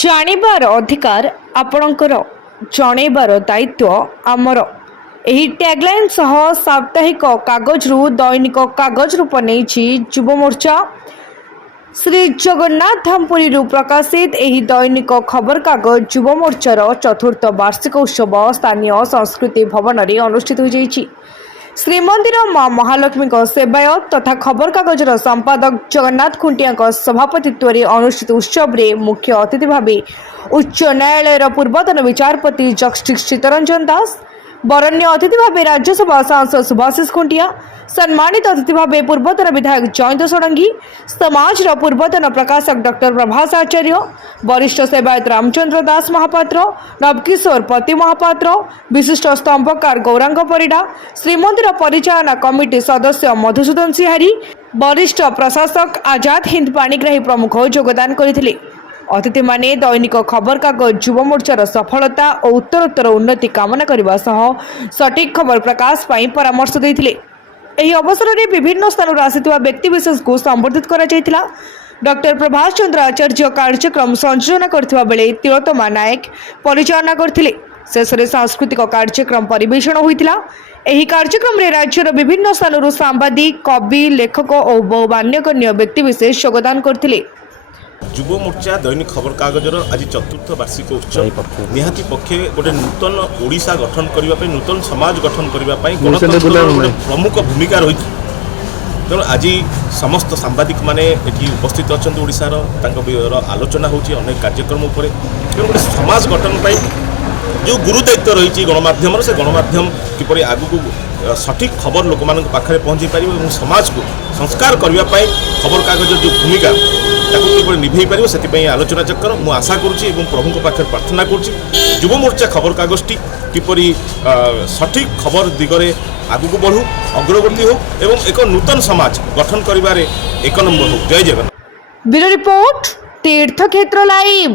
ଜାଣିବାର ଅଧିକାର ଆପଣଙ୍କର, ଜଣେଇବାର ଦାୟିତ୍ୱ ଆମର। ଏହି ଟ୍ୟାଗଲାଇନ୍ ସହ ସାପ୍ତାହିକ କାଗଜରୁ ଦୈନିକ କାଗଜ ରୂପ ନେଇଛି ଯୁବ ମୋର୍ଚ୍ଚା। ଶ୍ରୀ ଜଗନ୍ନାଥ ଧାମପୁରୀରୁ ପ୍ରକାଶିତ ଏହି ଦୈନିକ ଖବରକାଗଜ ଯୁବ ମୋର୍ଚ୍ଚାର ଚତୁର୍ଥ ବାର୍ଷିକ ଉତ୍ସବ ସ୍ଥାନୀୟ ସଂସ୍କୃତି ଭବନରେ ଅନୁଷ୍ଠିତ ହୋଇଯାଇଛି। ଶ୍ରୀମନ୍ଦିର ମା ମହାଲକ୍ଷ୍ମୀଙ୍କ ସେବାୟତ ତଥା ଖବରକାଗଜର ସମ୍ପାଦକ ଜଗନ୍ନାଥ ଖୁଣ୍ଟିଆଙ୍କ ସଭାପତିତ୍ୱରେ ଅନୁଷ୍ଠିତ ଉତ୍ସବରେ ମୁଖ୍ୟ ଅତିଥି ଭାବେ ଉଚ୍ଚ ନ୍ୟାୟାଳୟର ପୂର୍ବତନ ବିଚାରପତି ଜଷ୍ଟିସ୍ ଚିତ୍ତରଞ୍ଜନ ଦାସ, ବରଣ୍ୟ ଅତିଥି ଭାବେ ରାଜ୍ୟସଭା ସାଂସଦ ସୁଭାଶିଷ ଖୁଣ୍ଟିଆ, ସମ୍ମାନିତ ଅତିଥି ଭାବେ ପୂର୍ବତନ ବିଧାୟକ ଜୟନ୍ତ ଷଡ଼ଙ୍ଗୀ, ସମାଜର ପୂର୍ବତନ ପ୍ରକାଶକ ଡକ୍ଟର ପ୍ରଭାସ ଆଚାର୍ଯ୍ୟ, ବରିଷ୍ଠ ସେବାୟତ ରାମଚନ୍ଦ୍ର ଦାସ ମହାପାତ୍ର, ନବକିଶୋର ପତି ମହାପାତ୍ର, ବିଶିଷ୍ଟ ସ୍ତମ୍ଭକାର ଗୌରାଙ୍ଗ ପରିଡ଼ା, ଶ୍ରୀମନ୍ଦିର ପରିଚାଳନା କମିଟି ସଦସ୍ୟ ମଧୁସୂଦନ ସିଂହାରୀ, ବରିଷ୍ଠ ପ୍ରଶାସକ ଆଜାଦ ହିନ୍ଦ ପାଣିଗ୍ରାହୀ ପ୍ରମୁଖ ଯୋଗଦାନ କରିଥିଲେ। ଅତିଥିମାନେ ଦୈନିକ ଖବରକାଗଜ ଯୁବ ମୋର୍ଚ୍ଚାର ସଫଳତା ଓ ଉତ୍ତରୋତ୍ତର ଉନ୍ନତି କାମନା କରିବା ସହ ସଠିକ୍ ଖବର ପ୍ରକାଶ ପାଇଁ ପରାମର୍ଶ ଦେଇଥିଲେ। ଏହି ଅବସରରେ ବିଭିନ୍ନ ସ୍ଥାନରୁ ଆସିଥିବା ବ୍ୟକ୍ତିବିଶେଷଙ୍କୁ ସମ୍ବର୍ଦ୍ଧିତ କରାଯାଇଥିଲା। ଡକ୍ଟର ପ୍ରଭାସ ଚନ୍ଦ୍ର ଆଚାର୍ଯ୍ୟ କାର୍ଯ୍ୟକ୍ରମ ସଂଯୋଜନା କରିଥିବା ବେଳେ ତିଳୋତ୍ତମା ନାୟକ ପରିଚାଳନା କରିଥିଲେ। ଶେଷରେ ସାଂସ୍କୃତିକ କାର୍ଯ୍ୟକ୍ରମ ପରିବେଷଣ ହୋଇଥିଲା। ଏହି କାର୍ଯ୍ୟକ୍ରମରେ ରାଜ୍ୟର ବିଭିନ୍ନ ସ୍ଥାନରୁ ସାମ୍ବାଦିକ, କବି, ଲେଖକ ଓ ବହୁ ମାନ୍ୟଗଣ୍ୟ ବ୍ୟକ୍ତିବିଶେଷ ଯୋଗଦାନ କରିଥିଲେ। ଯୁବ ମୋର୍ଚ୍ଚା ଦୈନିକ ଖବରକାଗଜର ଆଜି ଚତୁର୍ଥ ବାର୍ଷିକ ଉତ୍ସବ ନିହାତି ପକ୍ଷେ ଗୋଟେ ନୂତନ ଓଡ଼ିଶା ଗଠନ କରିବା ପାଇଁ, ନୂତନ ସମାଜ ଗଠନ କରିବା ପାଇଁ ଗଣତନ୍ତ୍ରର ଗୋଟେ ପ୍ରମୁଖ ଭୂମିକା ରହିଛି। ତେଣୁ ଆଜି ସମସ୍ତ ସାମ୍ବାଦିକମାନେ ଏଠି ଉପସ୍ଥିତ ଅଛନ୍ତି। ଓଡ଼ିଶାର ତାଙ୍କ ଆଲୋଚନା ହେଉଛି ଅନେକ କାର୍ଯ୍ୟକ୍ରମ ଉପରେ। ତେଣୁ ଗୋଟେ ସମାଜ ଗଠନ ପାଇଁ ଯେଉଁ ଗୁରୁ ଦାୟିତ୍ୱ ରହିଛି ଗଣମାଧ୍ୟମର, ସେ ଗଣମାଧ୍ୟମ କିପରି ଆଗକୁ ସଠିକ୍ ଖବର ଲୋକମାନଙ୍କ ପାଖରେ ପହଞ୍ଚାଇ ପାରିବ ଏବଂ ସମାଜକୁ ସଂସ୍କାର କରିବା ପାଇଁ ଖବରକାଗଜର ଯେଉଁ ଭୂମିକା ତାକୁ କିପରି ନିଭେଇ ପାରିବ, ସେଥିପାଇଁ ଆଲୋଚନା ଚକ୍ର। ମୁଁ ଆଶା କରୁଛି ଏବଂ ପ୍ରଭୁଙ୍କ ପାଖରେ ପ୍ରାର୍ଥନା କରୁଛି ଯୁବ ମୋର୍ଚ୍ଚା ଖବରକାଗଜଟି କିପରି ସଠିକ୍ ଖବର ଦିଗରେ ଆଗକୁ ବଢ଼ୁ, ଅଗ୍ରଗତି ହେଉ ଏବଂ ଏକ ନୂତନ ସମାଜ ଗଠନ କରିବାରେ ଏକ ନମ୍ବର ହେଉ। ଜୟ ଜଗନ୍ନାଥ। ବ୍ୟୁରୋ ରିପୋର୍ଟ, ତୀର୍ଥକ୍ଷେତ୍ର ଲାଇଭ୍।